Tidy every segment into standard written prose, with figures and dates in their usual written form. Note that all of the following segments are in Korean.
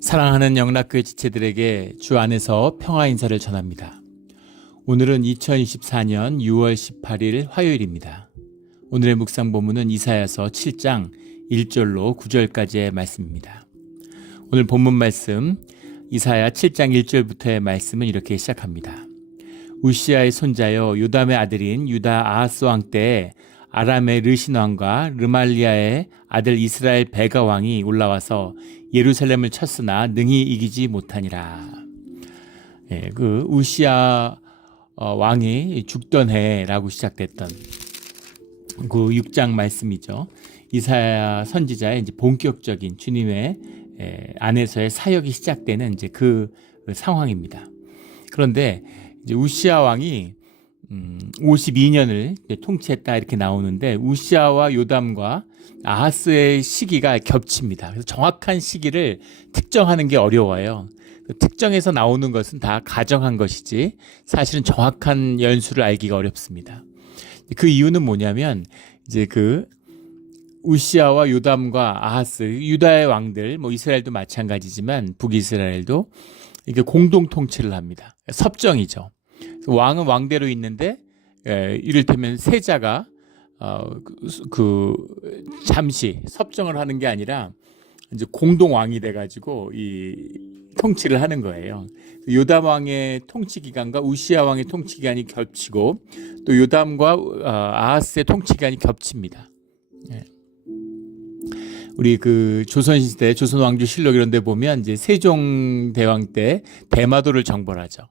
사랑하는 영락교회 지체들에게 주 안에서 평화 인사를 전합니다. 오늘은 2024년 6월 18일 화요일입니다. 오늘의 묵상 본문은 이사야서 7장 1절로 9절까지의 말씀입니다. 오늘 본문 말씀 이사야 7장 1절부터의 말씀은 이렇게 시작합니다. 우시아의 손자여 요담의 아들인 유다 아하스 왕 때에 아람의 르신 왕과 르말리아의 아들 이스라엘 베가 왕이 올라와서 예루살렘을 쳤으나 능히 이기지 못하니라. 그 우시아 왕이 죽던 해라고 시작됐던 그 6장 말씀이죠. 이사야 선지자의 이제 본격적인 주님의 안에서의 사역이 시작되는 이제 그 상황입니다. 그런데 이제 우시아 왕이 52년을 통치했다 이렇게 나오는데 우시아와 요담과 아하스의 시기가 겹칩니다. 그래서 정확한 시기를 특정하는 게 어려워요. 특정해서 나오는 것은 다 가정한 것이지 사실은 정확한 연수를 알기가 어렵습니다. 그 이유는 뭐냐면 이제 그 우시아와 요담과 아하스, 유다의 왕들, 뭐 이스라엘도 마찬가지지만 북이스라엘도 이게 공동 통치를 합니다. 섭정이죠. 왕은 왕대로 있는데 이를테면 세자가 잠시 섭정을 하는 게 아니라 이제 공동 왕이 돼가지고 이 통치를 하는 거예요. 요담 왕의 통치 기간과 우시아 왕의 통치 기간이 겹치고 또 요담과 아하스의 통치 기간이 겹칩니다. 우리 그 조선시대 조선 왕조 실록 이런 데 보면 이제 세종대왕 때 대마도를 정벌하죠.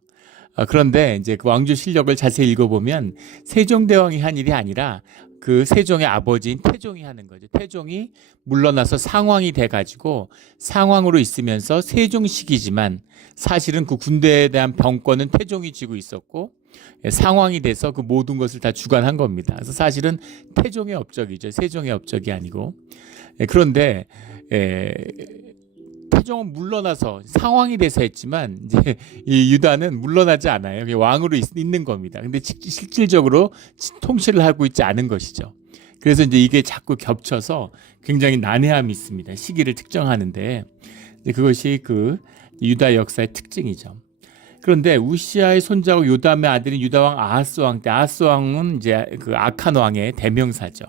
그런데 이제 그 왕조 실력을 자세히 읽어보면 세종대왕이 한 일이 아니라 그 세종의 아버지인 태종이 하는 거죠. 태종이 물러나서 상왕이 돼가지고 상왕으로 있으면서 세종식이지만 사실은 그 군대에 대한 병권은 태종이 쥐고 있었고 상왕이 돼서 그 모든 것을 다 주관한 겁니다. 그래서 사실은 태종의 업적이죠. 세종의 업적이 아니고. 그런데 태종은 물러나서 상왕이 돼서 했지만 이제 이 유다는 물러나지 않아요. 왕으로 있는 겁니다. 근데 실질적으로 통치를 하고 있지 않은 것이죠. 그래서 이제 이게 자꾸 겹쳐서 굉장히 난해함이 있습니다. 시기를 특정하는데 그것이 그 유다 역사의 특징이죠. 그런데 우시아의 손자고 요담의 아들인 유다 왕 아하스 왕 때 아하스 왕은 이제 그 악한 왕의 대명사죠.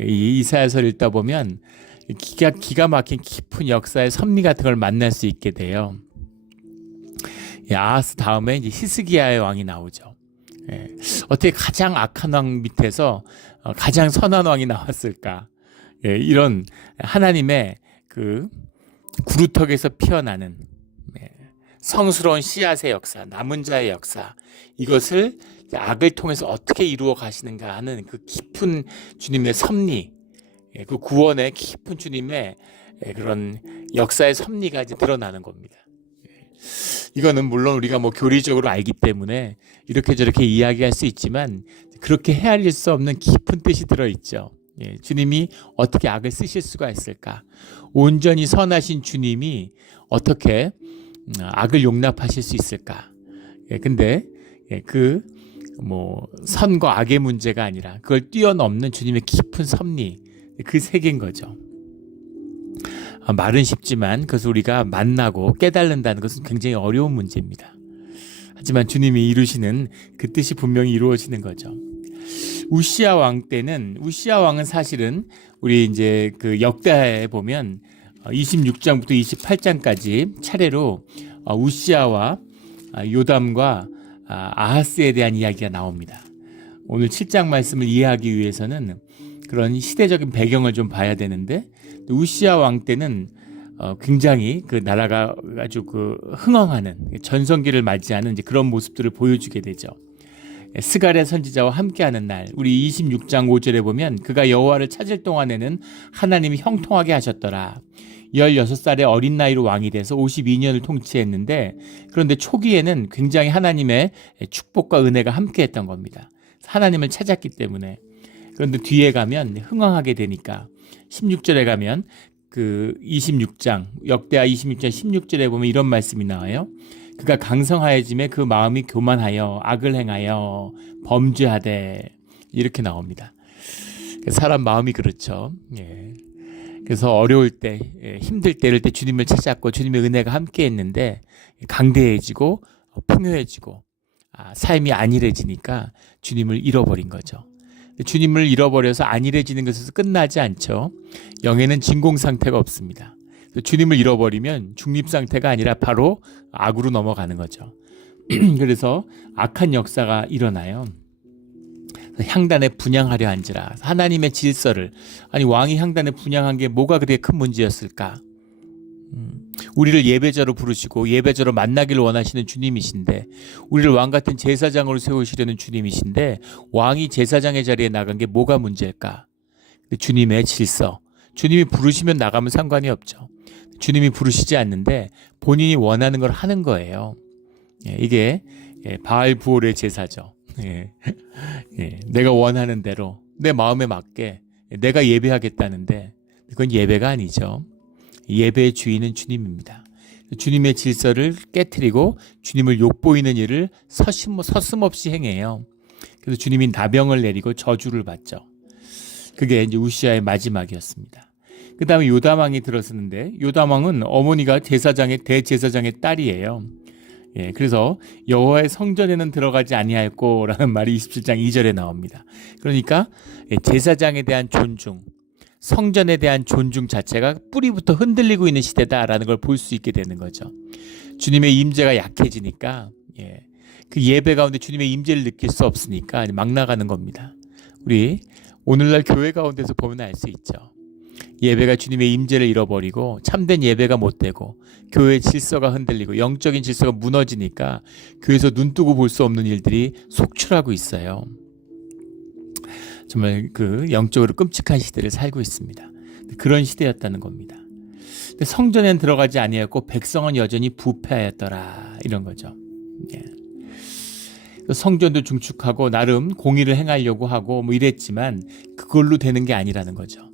이 이사야서를 읽다 보면 기가 막힌 깊은 역사의 섭리 같은 걸 만날 수 있게 돼요. 아하스 다음에 이제 히스기야의 왕이 나오죠. 어떻게 가장 악한 왕 밑에서 가장 선한 왕이 나왔을까? 이런 하나님의 그 구루턱에서 피어나는 성스러운 씨앗의 역사, 남은 자의 역사, 이것을 악을 통해서 어떻게 이루어 가시는가 하는 그 깊은 주님의 섭리, 그 구원의 깊은 주님의 그런 역사의 섭리가 이제 드러나는 겁니다. 이거는 물론 우리가 뭐 교리적으로 알기 때문에 이렇게 저렇게 이야기할 수 있지만 그렇게 헤아릴 수 없는 깊은 뜻이 들어있죠. 주님이 어떻게 악을 쓰실 수가 있을까? 온전히 선하신 주님이 어떻게 악을 용납하실 수 있을까? 근데 그 뭐 선과 악의 문제가 아니라 그걸 뛰어넘는 주님의 깊은 섭리, 그 세계인 거죠. 말은 쉽지만 그것을 우리가 만나고 깨달는다는 것은 굉장히 어려운 문제입니다. 하지만 주님이 이루시는 그 뜻이 분명히 이루어지는 거죠. 우시아 왕 때는 우시아 왕은 사실은 우리 이제 그 역대하에 보면 26장부터 28장까지 차례로 우시아와 요담과 아하스에 대한 이야기가 나옵니다. 오늘 7장 말씀을 이해하기 위해서는 그런 시대적인 배경을 좀 봐야 되는데 우시아 왕 때는 굉장히 그 나라가 아주 그 흥황하는 전성기를 맞이하는 이제 그런 모습들을 보여주게 되죠. 스가랴 선지자와 함께하는 날, 우리 26장 5절에 보면 그가 여호와를 찾을 동안에는 하나님이 형통하게 하셨더라. 16살의 어린 나이로 왕이 돼서 52년을 통치했는데 그런데 초기에는 굉장히 하나님의 축복과 은혜가 함께했던 겁니다. 하나님을 찾았기 때문에. 그런데 뒤에 가면 흥황하게 되니까 16절에 가면 그 26장 역대하 26장 16절에 보면 이런 말씀이 나와요. 그가 강성하여짐에 그 마음이 교만하여 악을 행하여 범죄하되 이렇게 나옵니다. 사람 마음이 그렇죠. 그래서 어려울 때, 힘들 때 이럴 때 주님을 찾았고 주님의 은혜가 함께 했는데 강대해지고 풍요해지고 삶이 안일해지니까 주님을 잃어버린 거죠. 주님을 잃어버려서 안일해지는 것에서 끝나지 않죠. 영에는 진공 상태가 없습니다. 주님을 잃어버리면 중립 상태가 아니라 바로 악으로 넘어가는 거죠. 그래서 악한 역사가 일어나요. 향단에 분향하려 한지라. 하나님의 질서를, 아니 왕이 향단에 분향한 게 뭐가 그렇게 큰 문제였을까? 우리를 예배자로 부르시고 예배자로 만나기를 원하시는 주님이신데, 우리를 왕 같은 제사장으로 세우시려는 주님이신데 왕이 제사장의 자리에 나간 게 뭐가 문제일까? 주님의 질서. 주님이 부르시면 나가면 상관이 없죠. 주님이 부르시지 않는데 본인이 원하는 걸 하는 거예요. 이게 바알부올의 제사죠. 내가 원하는 대로 내 마음에 맞게 내가 예배하겠다는데 그건 예배가 아니죠. 예배의 주인은 주님입니다. 주님의 질서를 깨트리고 주님을 욕보이는 일을 서슴없이 행해요. 그래서 주님이 나병을 내리고 저주를 받죠. 그게 이제 우시아의 마지막이었습니다. 그 다음에 요담왕이 들었었는데, 요담왕은 어머니가 대제사장의 딸이에요. 그래서 여호와의 성전에는 들어가지 아니하였고라는 말이 27장 2절에 나옵니다. 그러니까 제사장에 대한 존중, 성전에 대한 존중 자체가 뿌리부터 흔들리고 있는 시대다라는 걸 볼 수 있게 되는 거죠. 주님의 임재가 약해지니까 그 예배 가운데 주님의 임재를 느낄 수 없으니까 막 나가는 겁니다. 우리 오늘날 교회 가운데서 보면 알 수 있죠. 예배가 주님의 임재를 잃어버리고 참된 예배가 못 되고 교회 질서가 흔들리고 영적인 질서가 무너지니까 교회에서 눈뜨고 볼 수 없는 일들이 속출하고 있어요. 정말 그 영적으로 끔찍한 시대를 살고 있습니다. 그런 시대였다는 겁니다. 근데 성전에는 들어가지 아니하였고 백성은 여전히 부패하였더라, 이런 거죠. 성전도 중축하고 나름 공의를 행하려고 하고 뭐 이랬지만 그걸로 되는 게 아니라는 거죠.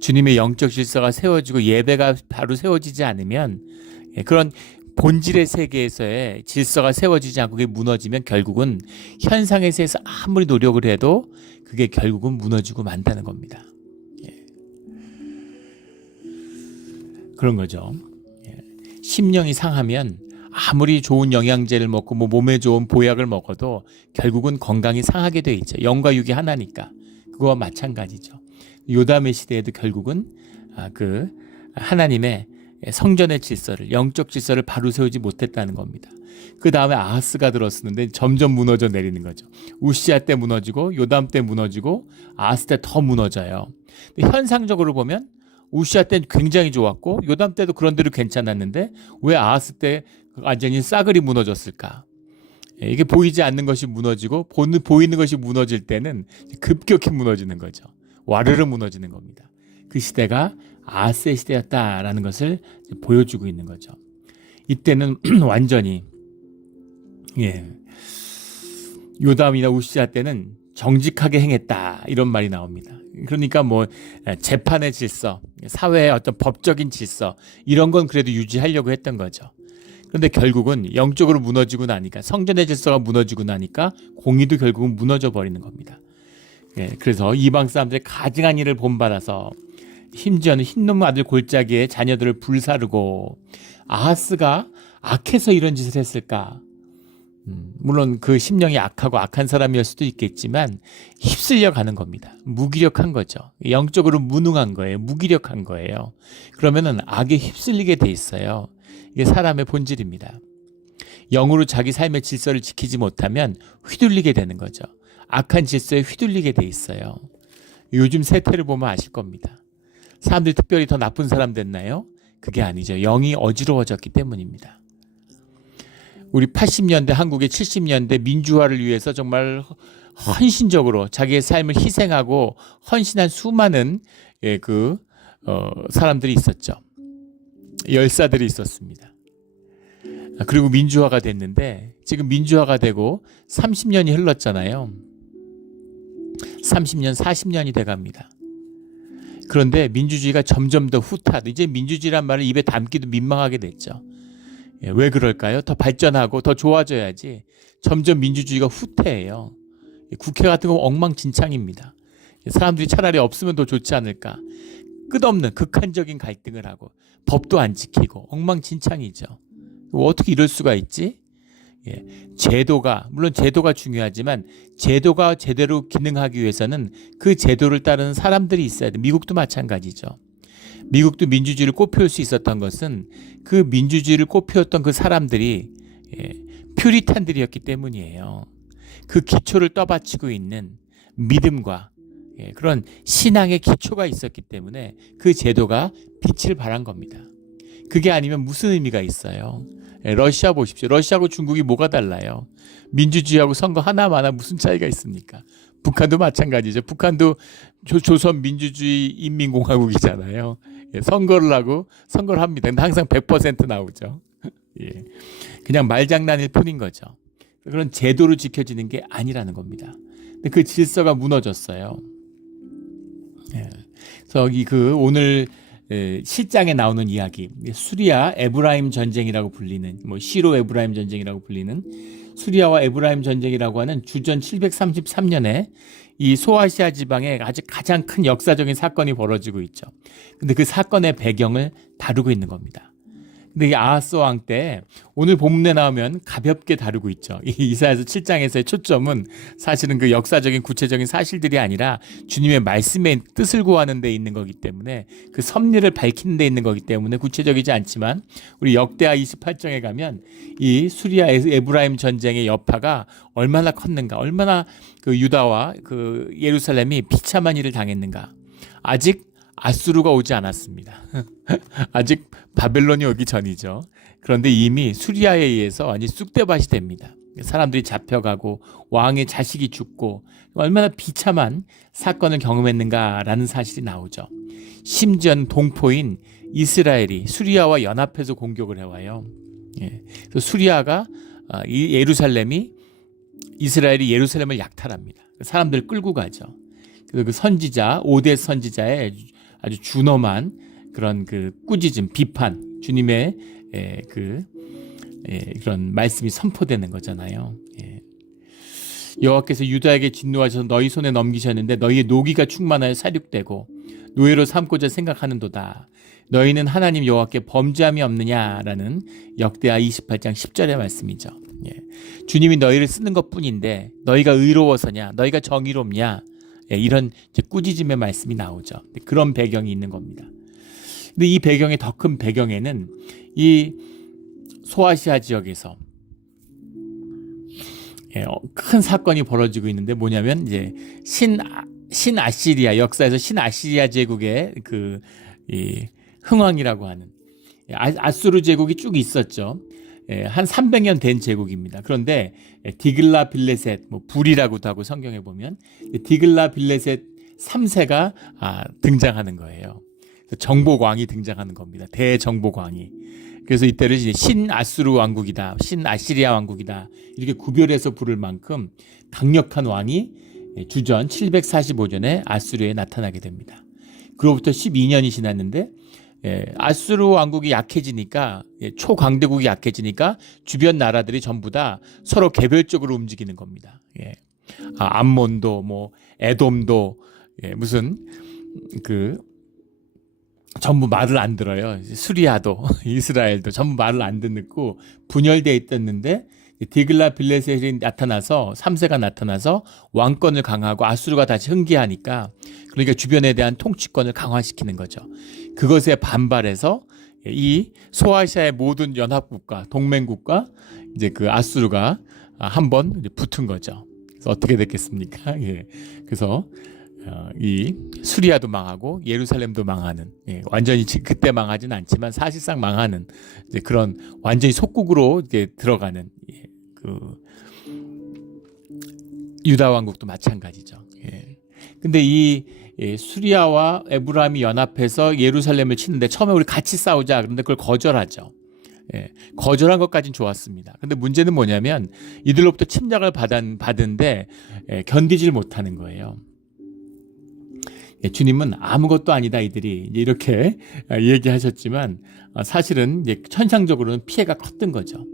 주님의 영적 질서가 세워지고 예배가 바로 세워지지 않으면 그런 본질의 세계에서의 질서가 세워지지 않고 그게 무너지면 결국은 현상의 세계에서 아무리 노력을 해도 그게 결국은 무너지고 만다는 겁니다. 그런 거죠. 심령이 상하면 아무리 좋은 영양제를 먹고 뭐 몸에 좋은 보약을 먹어도 결국은 건강이 상하게 돼 있죠. 영과 육이 하나니까. 그거와 마찬가지죠. 요담의 시대에도 결국은 그 하나님의 성전의 질서를, 영적 질서를 바로 세우지 못했다는 겁니다. 그 다음에 아하스가 들었었는데 점점 무너져 내리는 거죠. 우시아 때 무너지고 요담 때 무너지고 아하스 때 더 무너져요. 현상적으로 보면 우시아 때는 굉장히 좋았고 요담 때도 그런 대로 괜찮았는데 왜 아하스 때 완전히 싸그리 무너졌을까? 이게 보이지 않는 것이 무너지고 보이는 것이 무너질 때는 급격히 무너지는 거죠. 와르르 무너지는 겁니다. 그 시대가 아하스의 시대였다라는 것을 보여주고 있는 거죠. 이때는 완전히 요담이나 우시아 때는 정직하게 행했다, 이런 말이 나옵니다. 그러니까 뭐 재판의 질서, 사회의 어떤 법적인 질서 이런 건 그래도 유지하려고 했던 거죠. 그런데 결국은 영적으로 무너지고 나니까, 성전의 질서가 무너지고 나니까 공의도 결국은 무너져 버리는 겁니다. 그래서 이방 사람들의 가증한 일을 본받아서 심지어는 흰놈 아들 골짜기에 자녀들을 불사르고, 아하스가 악해서 이런 짓을 했을까? 물론 그 심령이 악하고 악한 사람이었을 수도 있겠지만 휩쓸려 가는 겁니다. 무기력한 거죠. 영적으로 무능한 거예요. 무기력한 거예요. 그러면은 악에 휩쓸리게 돼 있어요. 이게 사람의 본질입니다. 영으로 자기 삶의 질서를 지키지 못하면 휘둘리게 되는 거죠. 악한 질서에 휘둘리게 돼 있어요. 요즘 세태를 보면 아실 겁니다. 사람들이 특별히 더 나쁜 사람 됐나요? 그게 아니죠. 영이 어지러워졌기 때문입니다. 우리 80년대, 한국의 70년대 민주화를 위해서 정말 헌신적으로 자기의 삶을 희생하고 헌신한 수많은 사람들이 있었죠. 열사들이 있었습니다. 그리고 민주화가 됐는데 지금 민주화가 되고 30년이 흘렀잖아요. 30년, 40년이 돼갑니다. 그런데 민주주의가 점점 더 후퇴하다. 이제 민주주의란 말을 입에 담기도 민망하게 됐죠. 왜 그럴까요? 더 발전하고 더 좋아져야지. 점점 민주주의가 후퇴해요. 국회 같은 거 엉망진창입니다. 사람들이 차라리 없으면 더 좋지 않을까. 끝없는 극한적인 갈등을 하고 법도 안 지키고 엉망진창이죠. 어떻게 이럴 수가 있지? 예, 제도가 물론 제도가 중요하지만 제도가 제대로 기능하기 위해서는 그 제도를 따르는 사람들이 있어야 돼. 미국도 마찬가지죠. 미국도 민주주의를 꽃피울 수 있었던 것은 그 민주주의를 꽃피웠던 그 사람들이 퓨리탄들이었기 때문이에요. 그 기초를 떠받치고 있는 믿음과 그런 신앙의 기초가 있었기 때문에 그 제도가 빛을 발한 겁니다. 그게 아니면 무슨 의미가 있어요? 러시아 보십시오. 러시아하고 중국이 뭐가 달라요? 민주주의하고 선거 하나마나 무슨 차이가 있습니까? 북한도 마찬가지죠. 북한도 조선 민주주의 인민공화국이잖아요. 선거를 하고 선거를 합니다. 근데 항상 100% 나오죠. 그냥 말장난일 뿐인 거죠. 그런 제도로 지켜지는 게 아니라는 겁니다. 근데 그 질서가 무너졌어요. 그래서 오늘 실장에 나오는 이야기, 수리아 에브라임 전쟁이라고 불리는, 시로 에브라임 전쟁이라고 불리는 수리아와 에브라임 전쟁이라고 하는 주전 733년에 이 소아시아 지방에 아주 가장 큰 역사적인 사건이 벌어지고 있죠. 근데 그 사건의 배경을 다루고 있는 겁니다. 근데 이 아하스 왕 때 오늘 본문에 나오면 가볍게 다루고 있죠. 이사야서 7장에서의 초점은 사실은 그 역사적인 구체적인 사실들이 아니라 주님의 말씀의 뜻을 구하는 데 있는 거기 때문에 그 섭리를 밝히는 데 있는 거기 때문에 구체적이지 않지만 우리 역대하 28장에 가면 이 수리아 에브라임 전쟁의 여파가 얼마나 컸는가, 얼마나 그 유다와 그 예루살렘이 비참한 일을 당했는가. 아직 아수르가 오지 않았습니다. 아직 바벨론이 오기 전이죠. 그런데 이미 수리아에 의해서 완전히 쑥대밭이 됩니다. 사람들이 잡혀가고 왕의 자식이 죽고 얼마나 비참한 사건을 경험했는가라는 사실이 나오죠. 심지어는 동포인 이스라엘이 수리아와 연합해서 공격을 해와요. 그래서 수리아가 이스라엘이 예루살렘을 약탈합니다. 사람들을 끌고 가죠. 그래서 그 선지자, 5대 선지자의 아주 준엄한 그런 그 꾸짖음, 비판, 주님의 그런 말씀이 선포되는 거잖아요. 여호와께서 유다에게 진노하셔서 너희 손에 넘기셨는데 너희의 노기가 충만하여 사륙되고 노예로 삼고자 생각하는도다. 너희는 하나님 여호와께 범죄함이 없느냐라는 역대하 28장 10절의 말씀이죠. 주님이 너희를 쓰는 것뿐인데 너희가 의로워서냐, 너희가 정의롭냐, 이런 꾸짖음의 말씀이 나오죠. 그런 배경이 있는 겁니다. 근데 이 배경의 더 큰 배경에는 이 소아시아 지역에서 큰 사건이 벌어지고 있는데 뭐냐면 이제 신아시리아 역사에서 신아시리아 제국의 이 흥왕이라고 하는 아수르 제국이 쭉 있었죠. 한 300년 된 제국입니다. 그런데 디글라 빌레셋, 불이라고도 하고 성경에 보면 디글라 빌레셋 3세가 등장하는 거예요. 정복왕이 등장하는 겁니다. 대정복왕이. 그래서 이때를 이제 신아수르 왕국이다, 신아시리아 왕국이다 이렇게 구별해서 부를 만큼 강력한 왕이 주전 745년에 아수르에 나타나게 됩니다. 그로부터 12년이 지났는데 아수르 왕국이 약해지니까, 초강대국이 약해지니까 주변 나라들이 전부 다 서로 개별적으로 움직이는 겁니다. 암몬도, 에돔도, 무슨 전부 말을 안 들어요. 수리아도, 이스라엘도 전부 말을 안 듣고 분열되어 있었는데 디글라 빌레셋이 나타나서 3세가 나타나서 왕권을 강화하고 아수르가 다시 흥기하니까, 그러니까 주변에 대한 통치권을 강화시키는 거죠. 그것에 반발해서 이 소아시아의 모든 연합국가, 동맹국가 이제 그 아수르가 한번 붙은 거죠. 그래서 어떻게 됐겠습니까? 그래서 이 수리아도 망하고 예루살렘도 망하는, 완전히 그때 망하진 않지만 사실상 망하는 이제 그런 완전히 속국으로 이제 들어가는 유다 왕국도 마찬가지죠. 근데 이 수리아와 에브라임이 연합해서 예루살렘을 치는데 처음에 우리 같이 싸우자 그런데 그걸 거절하죠. 거절한 것까지는 좋았습니다. 근데 문제는 뭐냐면 이들로부터 침략을 받은데 견디질 못하는 거예요. 주님은 아무것도 아니다 이들이 이렇게 얘기하셨지만 사실은 이제 현상적으로는 피해가 컸던 거죠.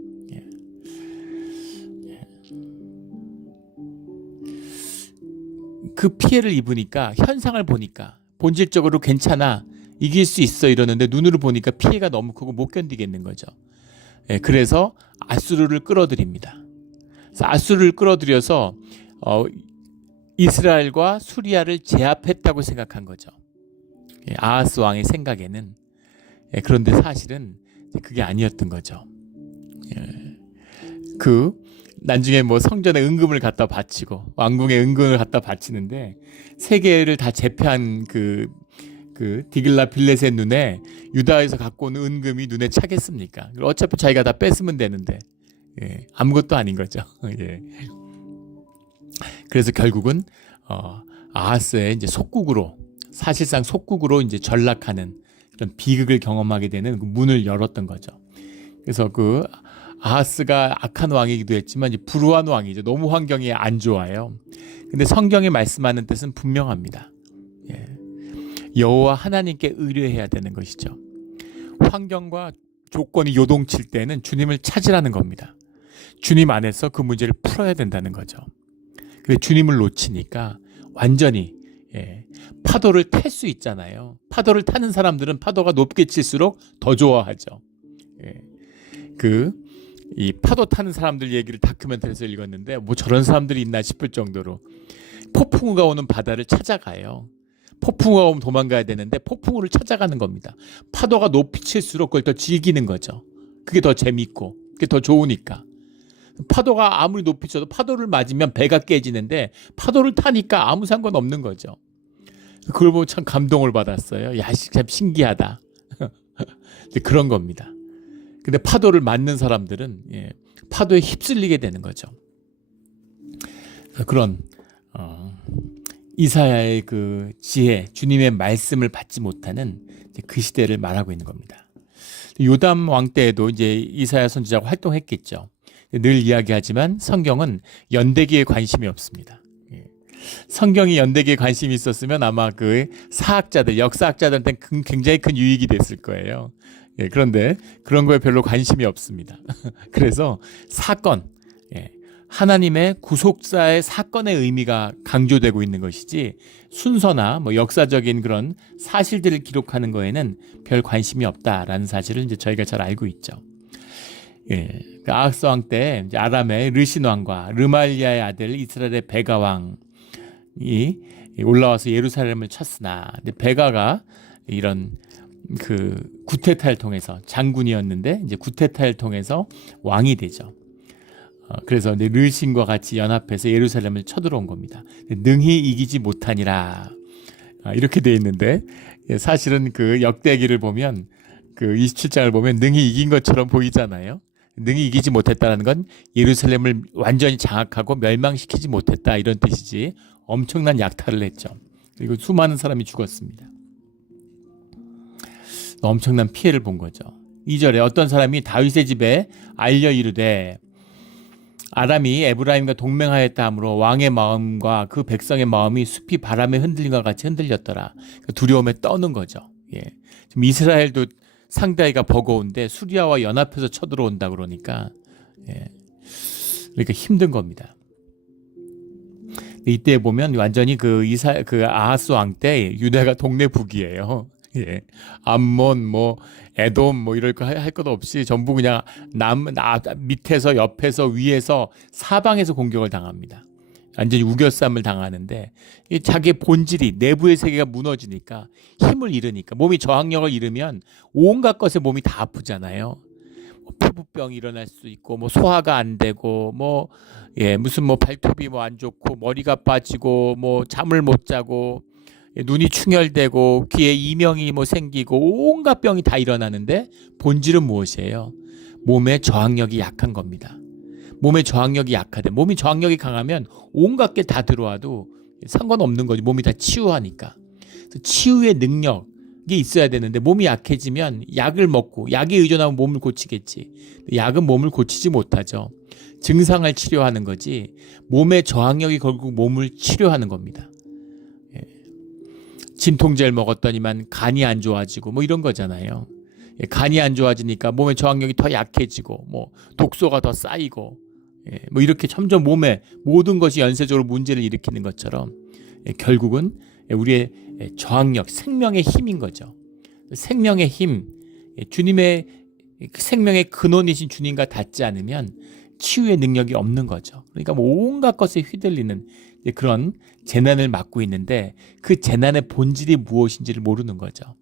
그 피해를 입으니까 현상을 보니까 본질적으로 괜찮아, 이길 수 있어 이러는데 눈으로 보니까 피해가 너무 크고 못 견디겠는 거죠. 그래서 아수르를 끌어들입니다. 그래서 아수르를 끌어들여서 이스라엘과 수리아를 제압했다고 생각한 거죠. 아하스 왕의 생각에는. 그런데 사실은 그게 아니었던 거죠. 나중에 뭐 성전에 은금을 갖다 바치고 왕궁에 은금을 갖다 바치는데 세계를 다 제패한 그 디글라 빌렛의 눈에 유다에서 갖고 온 은금이 눈에 차겠습니까? 어차피 자기가 다 뺏으면 되는데 아무것도 아닌 거죠. 그래서 결국은 아하스의 이제 속국으로, 사실상 속국으로 이제 전락하는 그런 비극을 경험하게 되는 그 문을 열었던 거죠. 그래서 아하스가 악한 왕이기도 했지만 이제 불우한 왕이죠. 너무 환경이 안 좋아요. 근데 성경이 말씀하는 뜻은 분명합니다. 여호와 하나님께 의뢰해야 되는 것이죠. 환경과 조건이 요동칠 때는 주님을 찾으라는 겁니다. 주님 안에서 그 문제를 풀어야 된다는 거죠. 근데 주님을 놓치니까 완전히 파도를 탈 수 있잖아요. 파도를 타는 사람들은 파도가 높게 칠수록 더 좋아하죠. 이 파도 타는 사람들 얘기를 다큐멘터리에서 읽었는데 뭐 저런 사람들이 있나 싶을 정도로 폭풍우가 오는 바다를 찾아가요. 폭풍우가 오면 도망가야 되는데 폭풍우를 찾아가는 겁니다. 파도가 높이 칠수록 그걸 더 즐기는 거죠. 그게 더 재밌고 그게 더 좋으니까. 파도가 아무리 높이 쳐도 파도를 맞으면 배가 깨지는데 파도를 타니까 아무 상관없는 거죠. 그걸 보고 참 감동을 받았어요. 야, 참 신기하다. 그런 겁니다. 근데 파도를 맞는 사람들은 파도에 휩쓸리게 되는 거죠. 그런 이사야의 그 지혜, 주님의 말씀을 받지 못하는 그 시대를 말하고 있는 겁니다. 요담 왕 때에도 이제 이사야 선지자가 활동했겠죠. 늘 이야기하지만 성경은 연대기에 관심이 없습니다. 성경이 연대기에 관심이 있었으면 아마 그 사학자들, 역사학자들한테는 굉장히 큰 유익이 됐을 거예요. 그런데 그런 거에 별로 관심이 없습니다. 그래서 사건, 하나님의 구속사의 사건의 의미가 강조되고 있는 것이지 순서나 뭐 역사적인 그런 사실들을 기록하는 거에는 별 관심이 없다라는 사실을 이제 저희가 잘 알고 있죠. 그 아하스 왕 때 아람의 르신 왕과 르말리아의 아들 이스라엘의 베가 왕이 올라와서 예루살렘을 쳤으나 베가가 이런 그 구테타를 통해서 장군이었는데 이제 구테타를 통해서 왕이 되죠. 그래서 르신과 같이 연합해서 예루살렘을 쳐들어온 겁니다. 능히 이기지 못하니라 이렇게 돼 있는데 사실은 그 역대기를 보면 그 27장을 보면 능히 이긴 것처럼 보이잖아요. 능히 이기지 못했다는 건 예루살렘을 완전히 장악하고 멸망시키지 못했다 이런 뜻이지 엄청난 약탈을 했죠. 그리고 수많은 사람이 죽었습니다. 엄청난 피해를 본 거죠. 2절에 어떤 사람이 다윗의 집에 알려 이르되 아람이 에브라임과 동맹하였다 하므로 왕의 마음과 그 백성의 마음이 숲이 바람에 흔들림과 같이 흔들렸더라. 두려움에 떠는 거죠. 지금 이스라엘도 상대하기가 버거운데 수리아와 연합해서 쳐들어온다 그러니까 그러니까 힘든 겁니다. 이때 보면 완전히 그 아하스 왕 때 유다가 동네 북이에요. 암몬 뭐 에돔 뭐 이럴 거 할 것 없이 전부 그냥 밑에서 옆에서 위에서 사방에서 공격을 당합니다. 완전히 우겨쌈을 당하는데 자기의 본질이 내부의 세계가 무너지니까 힘을 잃으니까 몸이 저항력을 잃으면 온갖 것에 몸이 다 아프잖아요. 뭐 피부병이 일어날 수 있고 뭐 소화가 안 되고 뭐 무슨 뭐 발톱이 뭐 안 좋고 머리가 빠지고 뭐 잠을 못 자고 눈이 충혈되고 귀에 이명이 뭐 생기고 온갖 병이 다 일어나는데 본질은 무엇이에요? 몸의 저항력이 약한 겁니다. 몸의 저항력이 약하대. 몸이 저항력이 강하면 온갖 게 다 들어와도 상관없는 거지. 몸이 다 치유하니까. 치유의 능력이 있어야 되는데 몸이 약해지면 약을 먹고 약에 의존하면 몸을 고치겠지. 약은 몸을 고치지 못하죠. 증상을 치료하는 거지 몸의 저항력이 결국 몸을 치료하는 겁니다. 진통제를 먹었더니만 간이 안 좋아지고 뭐 이런 거잖아요. 간이 안 좋아지니까 몸의 저항력이 더 약해지고 뭐 독소가 더 쌓이고 뭐 이렇게 점점 몸에 모든 것이 연쇄적으로 문제를 일으키는 것처럼 결국은 우리의 저항력, 생명의 힘인 거죠. 생명의 힘, 주님의 생명의 근원이신 주님과 닿지 않으면 치유의 능력이 없는 거죠. 그러니까 뭐 온갖 것에 휘둘리는 그런 재난을 맞고 있는데 그 재난의 본질이 무엇인지를 모르는 거죠.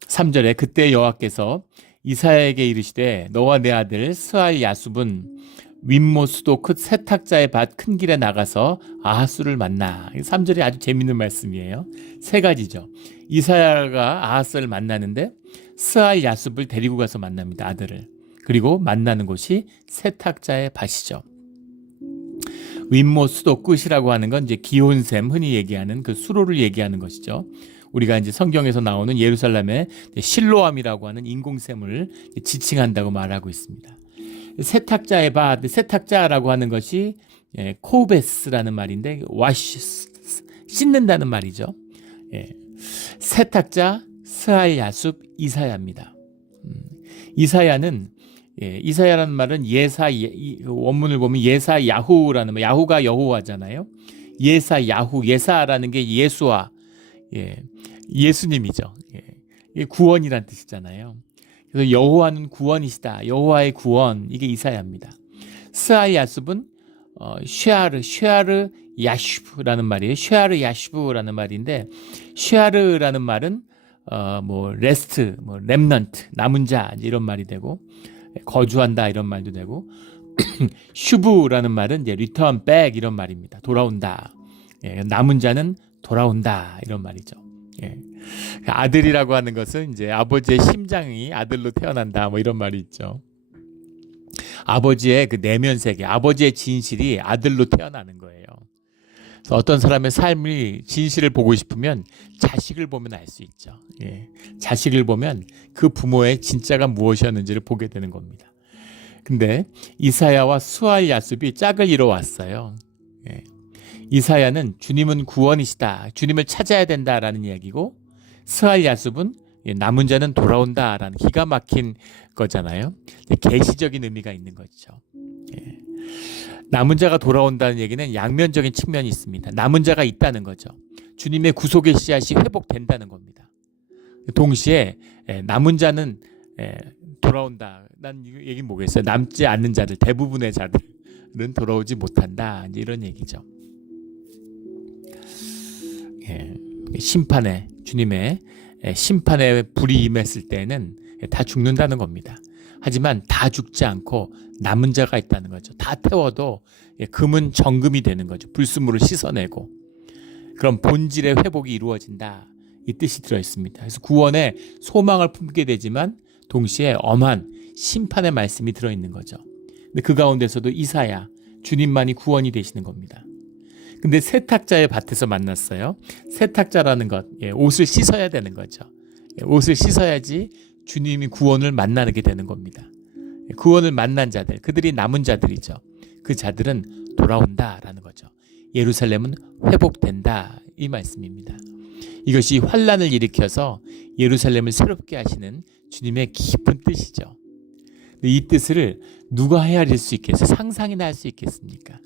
3절에 그때 여호와께서 이사야에게 이르시되 너와 내 아들 스알 야숲은 윗모 수도 그 세탁자의 밭 큰 길에 나가서 아하스를 만나. 3절이 아주 재밌는 말씀이에요. 세 가지죠. 이사야가 아하스를 만나는데 스알 야숲을 데리고 가서 만납니다. 아들을. 그리고 만나는 곳이 세탁자의 밭이죠. 윗모 수도 끝이라고 하는 건 이제 기온샘, 흔히 얘기하는 그 수로를 얘기하는 것이죠. 우리가 이제 성경에서 나오는 예루살렘의 실로암이라고 하는 인공샘을 지칭한다고 말하고 있습니다. 세탁자의 밭, 세탁자라고 하는 것이 코베스라는 말인데 와시, 씻는다는 말이죠. 세탁자 스알 야숲 이사야입니다. 이사야는 이사야라는 말은 원문을 보면 예사 야후라는 말, 야후가 여호와잖아요. 예사 야후, 예사라는 게 예수와 예수님이죠. 이게 구원이란 뜻이잖아요. 그래서 여호와는 구원이시다. 여호와의 구원, 이게 이사야입니다. 스알 야숲은 쉐아르 야슈브라는 말이에요. 쉐아르 야슈브라는 말인데 쉐아르라는 말은 뭐 레스트, 뭐 렘넌트, 남은 자 이런 말이 되고 거주한다 이런 말도 되고 슈브라는 말은 이제 return back 이런 말입니다. 돌아온다. 남은 자는 돌아온다 이런 말이죠. 아들이라고 하는 것은 이제 아버지의 심장이 아들로 태어난다 뭐 이런 말이 있죠. 아버지의 그 내면 세계, 아버지의 진실이 아들로 태어나는 거예요. 그래서 어떤 사람의 삶이 진실을 보고 싶으면 자식을 보면 알 수 있죠. 자식을 보면 그 부모의 진짜가 무엇이었는지를 보게 되는 겁니다. 근데 이사야와 스알 야숲이 짝을 이뤄왔어요. 이사야는 주님은 구원이시다, 주님을 찾아야 된다라는 이야기고, 스알 야숲은 남은 자는 돌아온다라는 기가 막힌 거잖아요. 계시적인 의미가 있는 거죠. 남은 자가 돌아온다는 얘기는 양면적인 측면이 있습니다. 남은 자가 있다는 거죠. 주님의 구속의 씨앗이 회복된다는 겁니다. 동시에 남은 자는 돌아온다. 난 얘기는 뭐겠어요? 남지 않는 자들, 대부분의 자들은 돌아오지 못한다. 이런 얘기죠. 심판에, 주님의 심판에 불이 임했을 때는 다 죽는다는 겁니다. 하지만 다 죽지 않고 남은 자가 있다는 거죠. 다 태워도 금은 정금이 되는 거죠. 불순물을 씻어내고. 그럼 본질의 회복이 이루어진다. 이 뜻이 들어있습니다. 그래서 구원에 소망을 품게 되지만 동시에 엄한 심판의 말씀이 들어있는 거죠. 근데 그 가운데서도 이사야, 주님만이 구원이 되시는 겁니다. 근데 세탁자의 밭에서 만났어요. 세탁자라는 것, 옷을 씻어야 되는 거죠. 옷을 씻어야지 주님이 구원을 만나게 되는 겁니다. 구원을 만난 자들, 그들이 남은 자들이죠. 그 자들은 돌아온다라는 거죠. 예루살렘은 회복된다, 이 말씀입니다. 이것이 환란을 일으켜서 예루살렘을 새롭게 하시는 주님의 깊은 뜻이죠. 이 뜻을 누가 헤아릴 수 있겠어요? 상상이나 할 수 있겠습니까?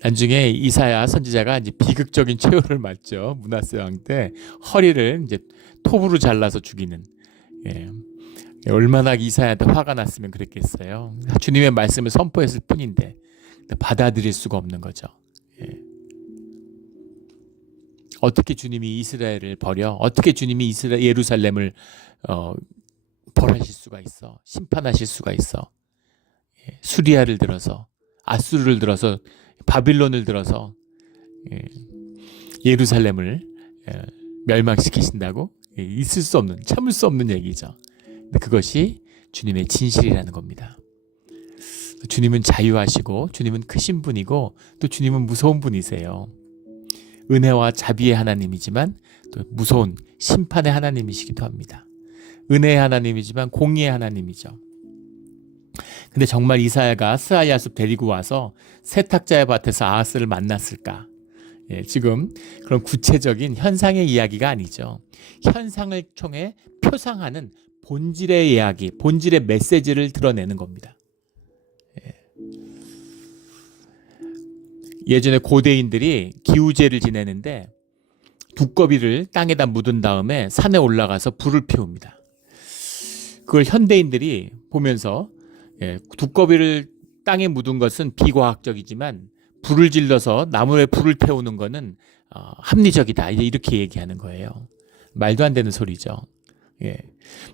나중에 이사야 선지자가 이제 비극적인 최후를 맞죠. 므낫세 왕 때 허리를 이제 톱으로 잘라서 죽이는. 얼마나 이사야한테 화가 났으면 그랬겠어요. 주님의 말씀을 선포했을 뿐인데 받아들일 수가 없는 거죠. 어떻게 주님이 이스라엘을 버려? 어떻게 주님이 예루살렘을 벌하실 수가 있어? 심판하실 수가 있어? 수리아를 들어서, 아수르를 들어서, 바빌론을 들어서 예루살렘을 멸망시키신다고? 있을 수 없는, 참을 수 없는 얘기죠. 근데 그것이 주님의 진실이라는 겁니다. 주님은 자유하시고 주님은 크신 분이고 또 주님은 무서운 분이세요. 은혜와 자비의 하나님이지만 또 무서운 심판의 하나님이시기도 합니다. 은혜의 하나님이지만 공의의 하나님이죠. 근데 정말 이사야가 스알 야숲 데리고 와서 세탁자의 밭에서 아하스를 만났을까? 지금 그런 구체적인 현상의 이야기가 아니죠. 현상을 통해 표상하는 본질의 이야기, 본질의 메시지를 드러내는 겁니다. 예전에 고대인들이 기우제를 지내는데 두꺼비를 땅에다 묻은 다음에 산에 올라가서 불을 피웁니다. 그걸 현대인들이 보면서 두꺼비를 땅에 묻은 것은 비과학적이지만 불을 질러서 나무에 불을 태우는 것은 합리적이다. 이렇게 얘기하는 거예요. 말도 안 되는 소리죠.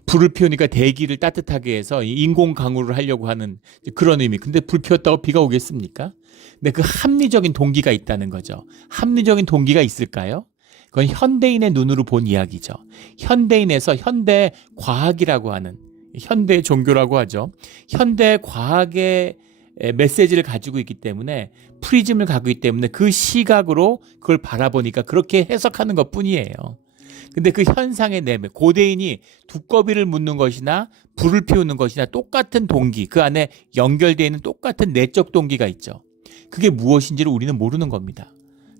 불을 피우니까 대기를 따뜻하게 해서 인공 강우를 하려고 하는 그런 의미. 근데 불 피웠다고 비가 오겠습니까? 근데 그 합리적인 동기가 있다는 거죠. 합리적인 동기가 있을까요? 그건 현대인의 눈으로 본 이야기죠. 현대인에서 현대 과학이라고 하는, 현대 종교라고 하죠. 현대 과학의 메시지를 가지고 있기 때문에, 프리즘을 가지고 있기 때문에 그 시각으로 그걸 바라보니까 그렇게 해석하는 것 뿐이에요. 근데 그 현상의 내면, 고대인이 두꺼비를 묻는 것이나 불을 피우는 것이나 똑같은 동기, 그 안에 연결되어 있는 똑같은 내적 동기가 있죠. 그게 무엇인지를 우리는 모르는 겁니다.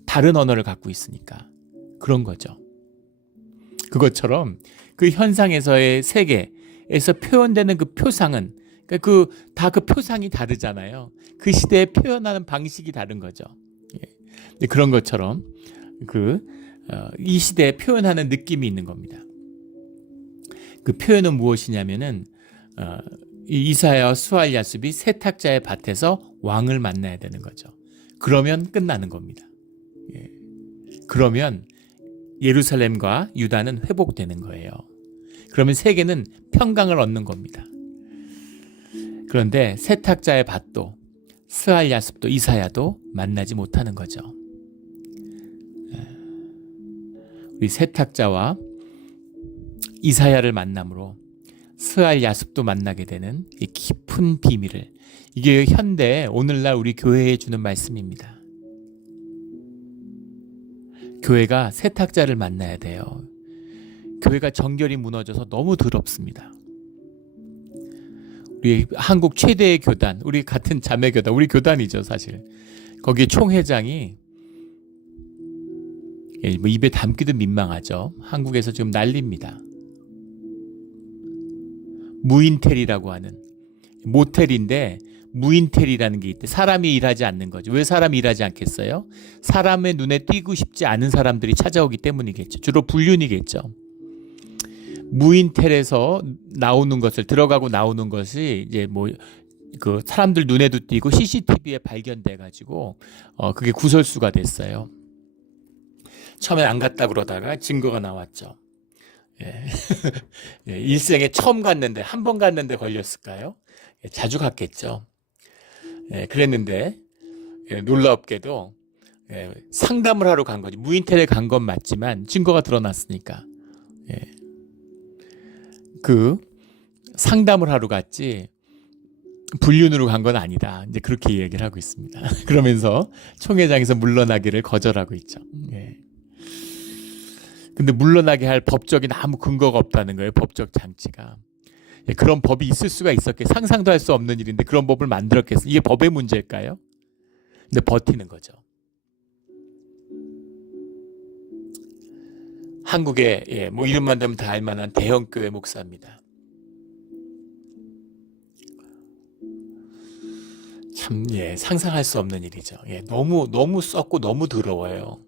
다른 언어를 갖고 있으니까. 그런 거죠. 그것처럼 그 현상에서의 세계에서 표현되는 그 표상은, 다 그 표상이 다르잖아요. 그 시대에 표현하는 방식이 다른 거죠. 그런 것처럼 이 시대에 표현하는 느낌이 있는 겁니다. 그 표현은 무엇이냐면은 이사야와 수알 야숲이 세탁자의 밭에서 왕을 만나야 되는 거죠. 그러면 끝나는 겁니다. 그러면 예루살렘과 유다는 회복되는 거예요. 그러면 세계는 평강을 얻는 겁니다. 그런데 세탁자의 밭도 스알 야숲도 이사야도 만나지 못하는 거죠. 우리 세탁자와 이사야를 만남으로 스알 야숲도 만나게 되는 이 깊은 비밀을, 이게 현대 오늘날 우리 교회에 주는 말씀입니다. 교회가 세탁자를 만나야 돼요. 교회가 정결이 무너져서 너무 더럽습니다. 우리 한국 최대의 교단, 우리 같은 자매 교단, 우리 교단이죠 사실. 거기 총회장이 입에 담기도 민망하죠. 한국에서 지금 난립니다. 무인텔이라고 하는, 모텔인데 무인텔이라는 게 있대. 사람이 일하지 않는 거죠. 왜 사람이 일하지 않겠어요? 사람의 눈에 띄고 싶지 않은 사람들이 찾아오기 때문이겠죠. 주로 불륜이겠죠. 무인텔에서 나오는 것을, 들어가고 나오는 것이 이제 그 사람들 눈에도 띄고 CCTV에 발견돼 가지고 그게 구설수가 됐어요. 처음에 안 갔다 그러다가 증거가 나왔죠. 일생에 처음 갔는데, 한 번 갔는데 걸렸을까요? 자주 갔겠죠. 그랬는데 놀랍게도 상담을 하러 간 거지. 무인텔에 간 건 맞지만 증거가 드러났으니까 그 상담을 하러 갔지 불륜으로 간 건 아니다. 이제 그렇게 얘기를 하고 있습니다. 그러면서 총회장에서 물러나기를 거절하고 있죠. 근데 물러나게 할 법적인 아무 근거가 없다는 거예요. 법적 장치가. 그런 법이 있을 수가 있었겠어요. 상상도 할 수 없는 일인데 그런 법을 만들었겠어요. 이게 법의 문제일까요? 근데 버티는 거죠. 한국의 이름만 되면 다 알만한 대형교회 목사입니다. 참 상상할 수 없는 일이죠. 너무 썩고 너무 더러워요.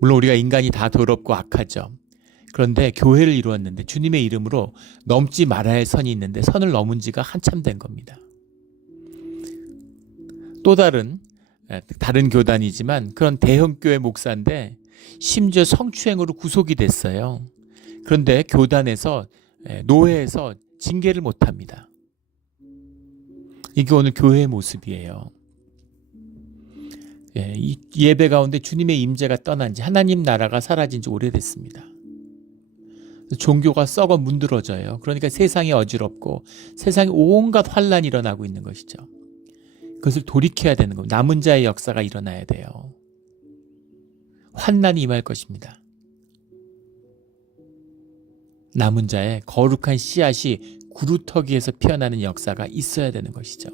물론 우리가 인간이 다 더럽고 악하죠. 그런데 교회를 이루었는데, 주님의 이름으로 넘지 말아야 할 선이 있는데 선을 넘은 지가 한참 된 겁니다. 또 다른 교단이지만 그런 대형교회 목사인데 심지어 성추행으로 구속이 됐어요. 그런데 교단에서, 노회에서 징계를 못합니다. 이게 오늘 교회의 모습이에요. 이 예배 가운데 주님의 임재가 떠난 지, 하나님 나라가 사라진 지 오래됐습니다. 종교가 썩어 문드러져요. 그러니까 세상이 어지럽고 세상에 온갖 환란이 일어나고 있는 것이죠. 그것을 돌이켜야 되는 겁니다. 남은 자의 역사가 일어나야 돼요. 환난이 임할 것입니다. 남은 자의 거룩한 씨앗이 구루터기에서 피어나는 역사가 있어야 되는 것이죠.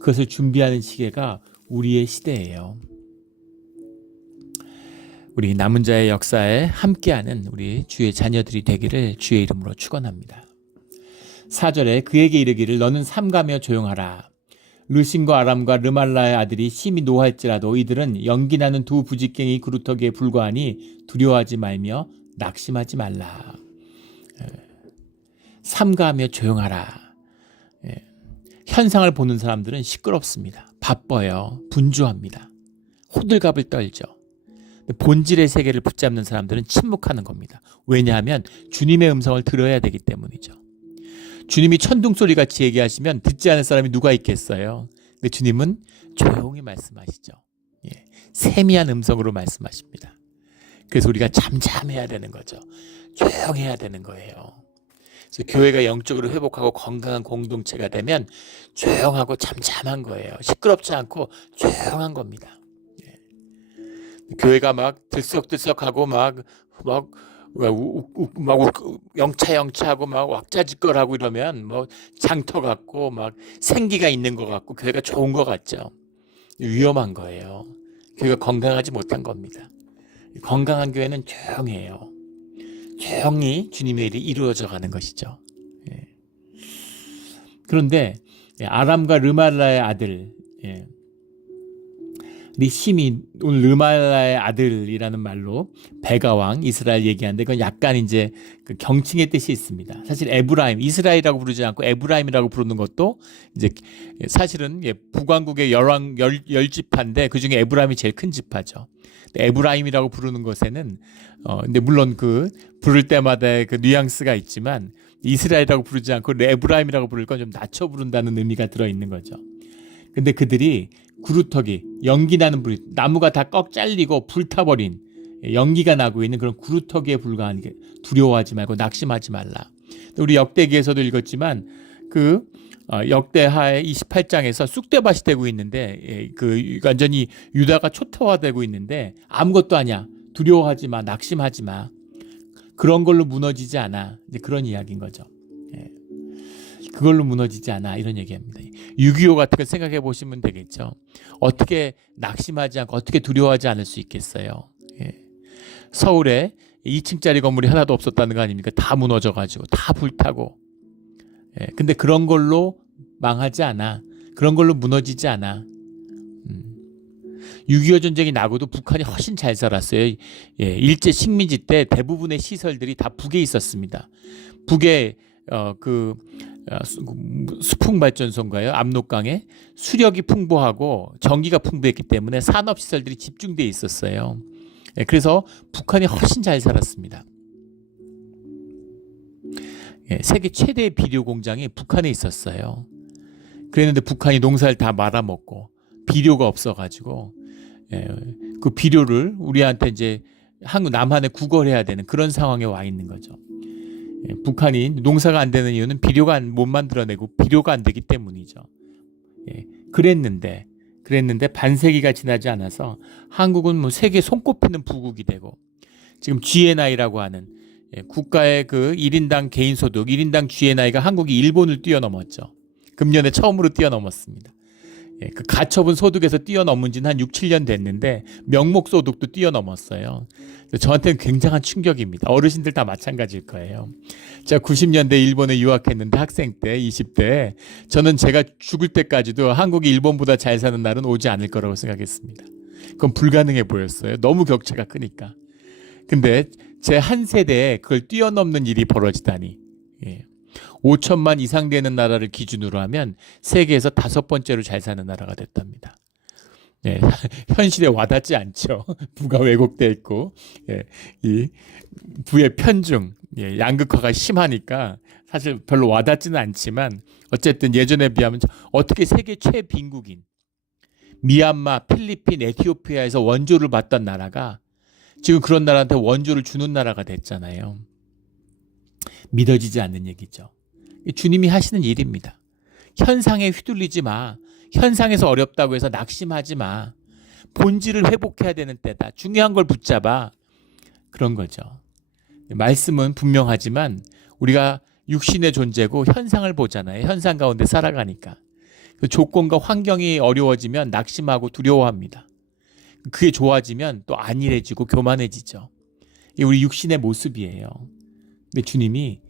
그것을 준비하는 시기가 우리의 시대예요. 우리 남은 자의 역사에 함께하는 우리 주의 자녀들이 되기를 주의 이름으로 축원합니다. 4절에 그에게 이르기를 너는 삼가며 조용하라. 르신과 아람과 르말라의 아들이 심히 노할지라도 이들은 연기나는 두 부직갱이 그루터기에 불과하니 두려워하지 말며 낙심하지 말라. 삼가하며 조용하라. 현상을 보는 사람들은 시끄럽습니다. 바빠요. 분주합니다. 호들갑을 떨죠. 본질의 세계를 붙잡는 사람들은 침묵하는 겁니다. 왜냐하면 주님의 음성을 들어야 되기 때문이죠. 주님이 천둥소리같이 얘기하시면 듣지 않을 사람이 누가 있겠어요. 근데 주님은 조용히 말씀하시죠. 세미한 음성으로 말씀하십니다. 그래서 우리가 잠잠해야 되는 거죠. 조용해야 되는 거예요. 그래서 교회가 영적으로 회복하고 건강한 공동체가 되면 조용하고 잠잠한 거예요. 시끄럽지 않고 조용한 겁니다. 교회가 막 들썩들썩하고 막 영차영차하고 막 왁자지껄하고 이러면 뭐 장터 같고 막 생기가 있는 것 같고 교회가 좋은 것 같죠. 위험한 거예요. 교회가 건강하지 못한 겁니다. 건강한 교회는 조용해요. 조용히 주님의 일이 이루어져 가는 것이죠. 그런데 아람과 르말라의 아들, 심이 오늘 르말라의 아들이라는 말로 베가왕 이스라엘 얘기하는데 그건 약간 이제 그 경칭의 뜻이 있습니다. 사실 에브라임, 이스라엘이라고 부르지 않고 에브라임이라고 부르는 것도 이제 사실은 북왕국의 열 지파인데 그 중에 에브라임이 제일 큰 지파죠. 에브라임이라고 부르는 것에는 근데 물론 그 부를 때마다 그 뉘앙스가 있지만 이스라엘이라고 부르지 않고 에브라임이라고 부를 건 좀 낮춰 부른다는 의미가 들어 있는 거죠. 근데 그들이 구루터기, 연기 나는 불, 나무가 다 꺽 잘리고 불타버린 연기가 나고 있는 그런 구루터기에 불과한 게 두려워하지 말고 낙심하지 말라. 우리 역대기에서도 읽었지만 그 역대하의 28장에서 쑥대밭이 되고 있는데 그 완전히 유다가 초토화되고 있는데 아무것도 아니야. 두려워하지 마, 낙심하지 마. 그런 걸로 무너지지 않아. 이제 그런 이야기인 거죠. 그걸로 무너지지 않아 이런 얘기합니다. 6.25 같은 거 생각해 보시면 되겠죠. 어떻게 낙심하지 않고 어떻게 두려워하지 않을 수 있겠어요. 서울에 2층짜리 건물이 하나도 없었다는 거 아닙니까? 다 무너져가지고 다 불타고. 근데 그런 걸로 망하지 않아. 그런 걸로 무너지지 않아. 6.25 전쟁이 나고도 북한이 훨씬 잘 살았어요. 일제 식민지 때 대부분의 시설들이 다 북에 있었습니다. 북에 수풍발전소인가요? 압록강에 수력이 풍부하고 전기가 풍부했기 때문에 산업시설들이 집중되어 있었어요. 그래서 북한이 훨씬 잘 살았습니다. 세계 최대의 비료 공장이 북한에 있었어요. 그랬는데 북한이 농사를 다 말아먹고 비료가 없어가지고 그 비료를 우리한테 이제 남한에 구걸해야 되는 그런 상황에 와 있는 거죠. 북한이 농사가 안 되는 이유는 비료가 못 만들어내고 비료가 안 되기 때문이죠. 그랬는데 반세기가 지나지 않아서 한국은 뭐 세계 손꼽히는 부국이 되고 지금 GNI라고 하는 국가의 그 1인당 개인소득 1인당 GNI가 한국이 일본을 뛰어넘었죠. 금년에 처음으로 뛰어넘었습니다. 그 가처분 소득에서 뛰어넘은 지는 한 6, 7년 됐는데 명목 소득도 뛰어넘었어요. 저한테는 굉장한 충격입니다. 어르신들 다 마찬가지일 거예요. 제가 90년대 일본에 유학했는데 학생 때 20대 저는 제가 죽을 때까지도 한국이 일본보다 잘 사는 날은 오지 않을 거라고 생각했습니다. 그건 불가능해 보였어요. 너무 격차가 크니까. 근데 제 한 세대에 그걸 뛰어넘는 일이 벌어지다니. 5천만 이상 되는 나라를 기준으로 하면 세계에서 5번째로 잘 사는 나라가 됐답니다. 현실에 와닿지 않죠. 부가 왜곡되어 있고 이 부의 편중, 양극화가 심하니까 사실 별로 와닿지는 않지만 어쨌든 예전에 비하면 어떻게 세계 최빈국인 미얀마, 필리핀, 에티오피아에서 원조를 받던 나라가 지금 그런 나라한테 원조를 주는 나라가 됐잖아요. 믿어지지 않는 얘기죠. 주님이 하시는 일입니다. 현상에 휘둘리지 마. 현상에서 어렵다고 해서 낙심하지 마. 본질을 회복해야 되는 때다. 중요한 걸 붙잡아. 그런 거죠. 말씀은 분명하지만 우리가 육신의 존재고 현상을 보잖아요. 현상 가운데 살아가니까. 그 조건과 환경이 어려워지면 낙심하고 두려워합니다. 그게 좋아지면 또 안일해지고 교만해지죠. 이게 우리 육신의 모습이에요. 근데 주님이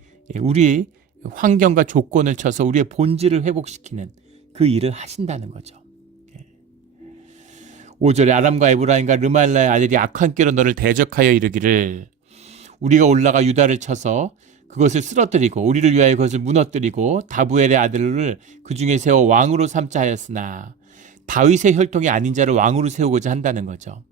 우리 환경과 조건을 쳐서 우리의 본질을 회복시키는 그 일을 하신다는 거죠. 5절에 아람과 에브라임과 르말라의 아들이 악한 꾀로 너를 대적하여 이르기를 우리가 올라가 유다를 쳐서 그것을 쓰러뜨리고 우리를 위하여 그것을 무너뜨리고 다부엘의 아들을 그 중에 세워 왕으로 삼자 하였으나 다윗의 혈통이 아닌 자를 왕으로 세우고자 한다는 거죠.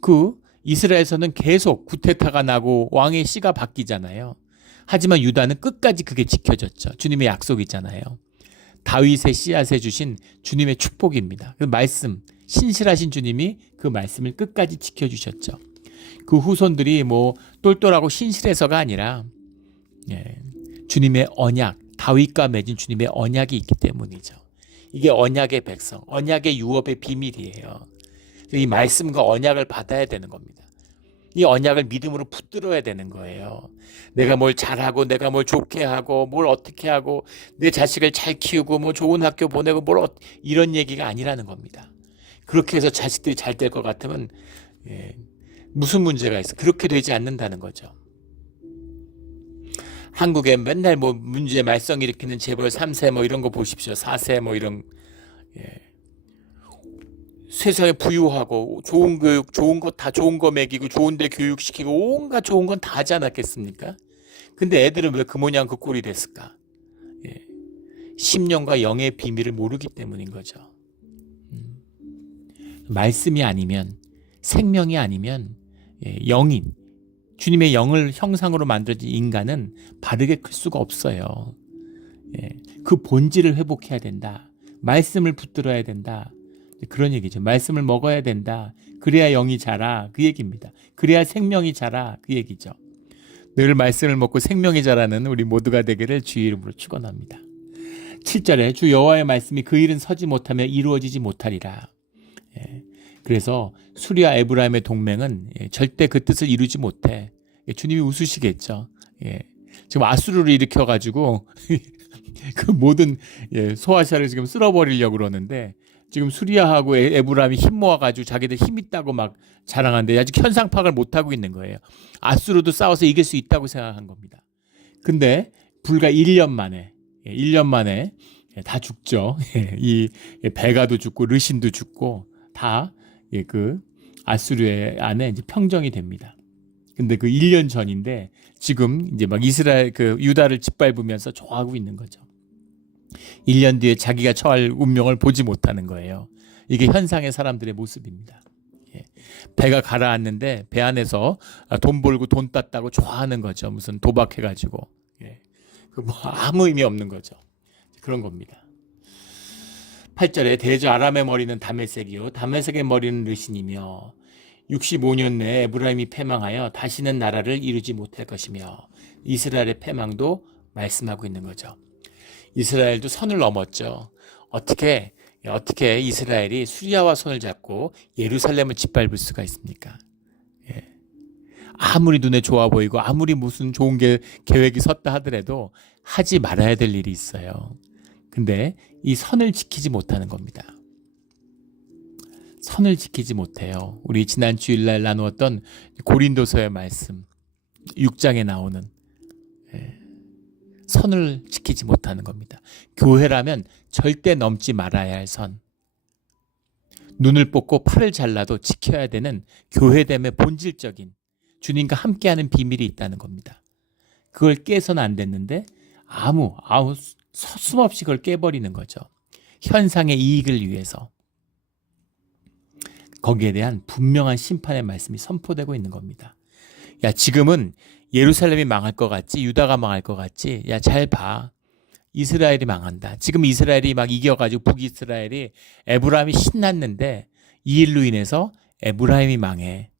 그 이스라엘에서는 계속 구테타가 나고 왕의 씨가 바뀌잖아요. 하지만 유다는 끝까지 그게 지켜졌죠. 주님의 약속이잖아요. 다윗의 씨앗에 주신 주님의 축복입니다. 그 말씀, 신실하신 주님이 그 말씀을 끝까지 지켜주셨죠. 그 후손들이 뭐 똘똘하고 신실해서가 아니라 주님의 언약, 다윗과 맺은 주님의 언약이 있기 때문이죠. 이게 언약의 백성, 언약의 유업의 비밀이에요. 이 말씀과 언약을 받아야 되는 겁니다. 이 언약을 믿음으로 붙들어야 되는 거예요. 내가 뭘 잘하고 내가 뭘 좋게 하고 뭘 어떻게 하고 내 자식을 잘 키우고 뭐 좋은 학교 보내고 이런 얘기가 아니라는 겁니다. 그렇게 해서 자식들이 잘 될 것 같으면 무슨 문제가 있어? 그렇게 되지 않는다는 거죠. 한국에 맨날 뭐 문제 말썽 일으키는 재벌 3세 뭐 이런 거 보십시오. 4세 뭐 이런 세상에 부유하고 좋은 교육, 좋은 거 다 좋은 거 먹이고 좋은 데 교육시키고 온갖 좋은 건 다 하지 않았겠습니까? 근데 애들은 왜 그 모양 그 꼴이 됐을까? 10년과 영의 비밀을 모르기 때문인 거죠. 말씀이 아니면 생명이 아니면 영인, 주님의 영을 형상으로 만들어진 인간은 바르게 클 수가 없어요. 그 본질을 회복해야 된다. 말씀을 붙들어야 된다. 그런 얘기죠. 말씀을 먹어야 된다. 그래야 영이 자라. 그 얘기입니다. 그래야 생명이 자라. 그 얘기죠. 늘 말씀을 먹고 생명이 자라는 우리 모두가 되기를 주의 이름으로 축원합니다. 7절에 주 여호와의 말씀이 그 일은 서지 못하며 이루어지지 못하리라. 그래서 수리와 에브라임의 동맹은 절대 그 뜻을 이루지 못해. 주님이 웃으시겠죠. 지금 아수르를 일으켜가지고 그 모든 소아시아를 지금 쓸어버리려고 그러는데 지금 수리아하고 에브라임이 힘 모아가지고 자기들 힘 있다고 막 자랑하는데 아직 현상 파악을 못하고 있는 거예요. 아수르도 싸워서 이길 수 있다고 생각한 겁니다. 근데 불과 1년 만에 다 죽죠. 이 베가도 죽고 르신도 죽고 다 그 아수르의 안에 이제 평정이 됩니다. 근데 그 1년 전인데 지금 이제 막 이스라엘 그 유다를 짓밟으면서 좋아하고 있는 거죠. 1년 뒤에 자기가 처할 운명을 보지 못하는 거예요. 이게 현상의 사람들의 모습입니다. 배가 가라앉는데 배 안에서 돈 벌고 돈 땄다고 좋아하는 거죠. 무슨 도박해가지고 그 뭐 아무 의미 없는 거죠. 그런 겁니다. 8절에 대저 아람의 머리는 다메섹이요 다메섹의 머리는 르신이며 65년 내에 에브라임이 패망하여 다시는 나라를 이루지 못할 것이며 이스라엘의 패망도 말씀하고 있는 거죠. 이스라엘도 선을 넘었죠. 어떻게 이스라엘이 수리아와 손을 잡고 예루살렘을 짓밟을 수가 있습니까? 아무리 눈에 좋아 보이고 아무리 무슨 좋은 계획이 섰다 하더라도 하지 말아야 될 일이 있어요. 근데 이 선을 지키지 못하는 겁니다. 선을 지키지 못해요. 우리 지난 주일날 나누었던 고린도서의 말씀 6장에 나오는 선을 지키지 못하는 겁니다. 교회라면 절대 넘지 말아야 할 선. 눈을 뽑고 팔을 잘라도 지켜야 되는 교회됨의 본질적인 주님과 함께하는 비밀이 있다는 겁니다. 그걸 깨서는 안 됐는데 아무 서슴없이 그걸 깨버리는 거죠. 현상의 이익을 위해서. 거기에 대한 분명한 심판의 말씀이 선포되고 있는 겁니다. 야, 지금은 예루살렘이 망할 것 같지? 유다가 망할 것 같지? 야, 잘 봐. 이스라엘이 망한다. 지금 이스라엘이 막 이겨가지고 북이스라엘이 에브라임이 신났는데 이 일로 인해서 에브라임이 망해.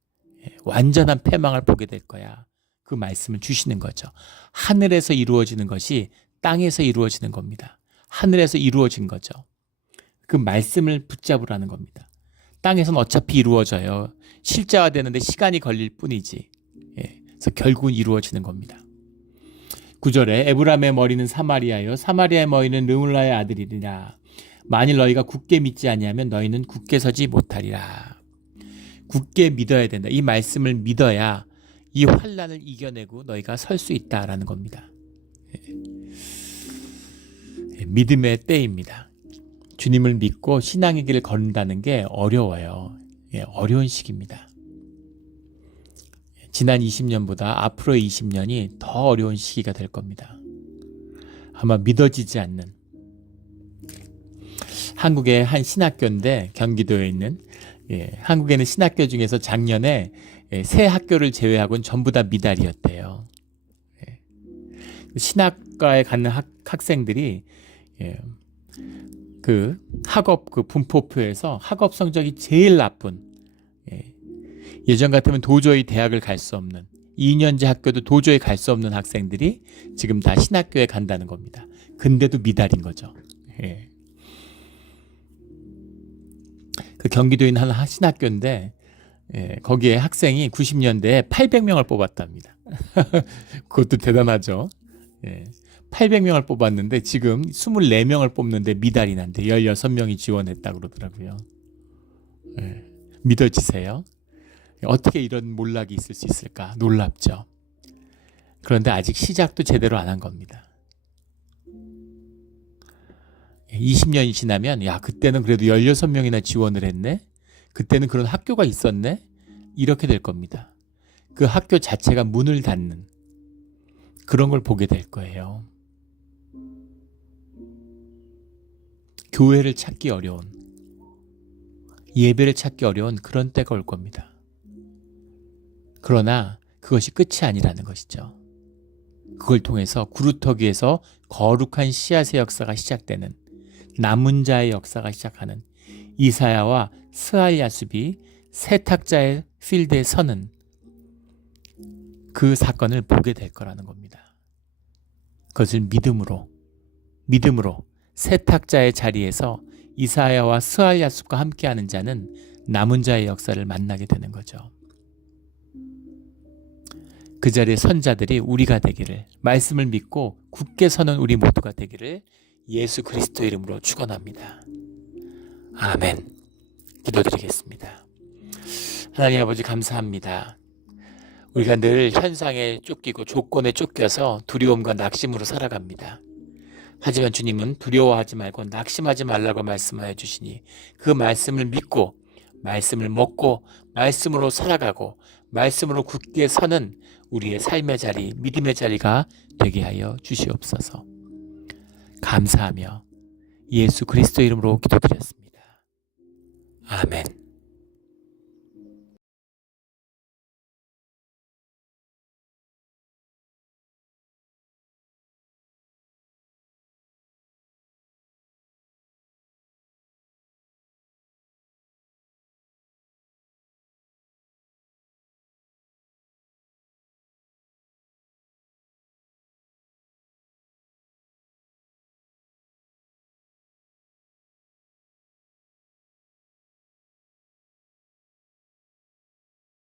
완전한 패망을 보게 될 거야. 그 말씀을 주시는 거죠. 하늘에서 이루어지는 것이 땅에서 이루어지는 겁니다. 하늘에서 이루어진 거죠. 그 말씀을 붙잡으라는 겁니다. 땅에서는 어차피 이루어져요. 실제화되는데 시간이 걸릴 뿐이지. 그래서 결국은 이루어지는 겁니다. 9절에 에브라임의 머리는 사마리아요 사마리아의 머리는 르물라의 아들이리라. 만일 너희가 굳게 믿지 아니하면 너희는 굳게 서지 못하리라. 굳게 믿어야 된다. 이 말씀을 믿어야 이 환난을 이겨내고 너희가 설 수 있다라는 겁니다. 믿음의 때입니다. 주님을 믿고 신앙의 길을 걸는다는 게 어려워요. 어려운 시기입니다. 지난 20년보다 앞으로의 20년이 더 어려운 시기가 될 겁니다. 아마 믿어지지 않는, 한국의 한 신학교인데 경기도에 있는, 한국에는 신학교 중에서 작년에 세 학교를 제외하고는 전부 다 미달이었대요. 신학과에 가는 학생들이 그 학업 그 분포표에서 학업 성적이 제일 나쁜, 예전 같으면 도저히 대학을 갈 수 없는, 2년제 학교도 도저히 갈 수 없는 학생들이 지금 다 신학교에 간다는 겁니다. 근데도 미달인 거죠. 그 경기도에 있는 한 신학교인데, 거기에 학생이 90년대에 800명을 뽑았답니다. 그것도 대단하죠. 800명을 뽑았는데 지금 24명을 뽑는데 미달이 난데 16명이 지원했다고 그러더라고요. 믿어지세요? 어떻게 이런 몰락이 있을 수 있을까? 놀랍죠. 그런데 아직 시작도 제대로 안 한 겁니다. 20년이 지나면 그때는 그래도 16명이나 지원을 했네? 그때는 그런 학교가 있었네? 이렇게 될 겁니다. 그 학교 자체가 문을 닫는 그런 걸 보게 될 거예요. 교회를 찾기 어려운, 예배를 찾기 어려운 그런 때가 올 겁니다. 그러나 그것이 끝이 아니라는 것이죠. 그걸 통해서 구루터기에서 거룩한 씨앗의 역사가 시작되는, 남은 자의 역사가 시작하는, 이사야와 스알야숲이 세탁자의 필드에 서는 그 사건을 보게 될 거라는 겁니다. 그것을 믿음으로 세탁자의 자리에서 이사야와 스알야숲과 함께하는 자는 남은 자의 역사를 만나게 되는 거죠. 그 자리에 선 자들이 우리가 되기를, 말씀을 믿고 굳게 서는 우리 모두가 되기를 예수 그리스도 이름으로 축원합니다. 아멘. 기도드리겠습니다. 하나님 아버지 감사합니다. 우리가 늘 현상에 쫓기고 조건에 쫓겨서 두려움과 낙심으로 살아갑니다. 하지만 주님은 두려워하지 말고 낙심하지 말라고 말씀하여 주시니 그 말씀을 믿고 말씀을 먹고 말씀으로 살아가고 말씀으로 굳게 서는 우리의 삶의 자리, 믿음의 자리가 되게 하여 주시옵소서. 감사하며 예수 그리스도 이름으로 기도드렸습니다. 아멘.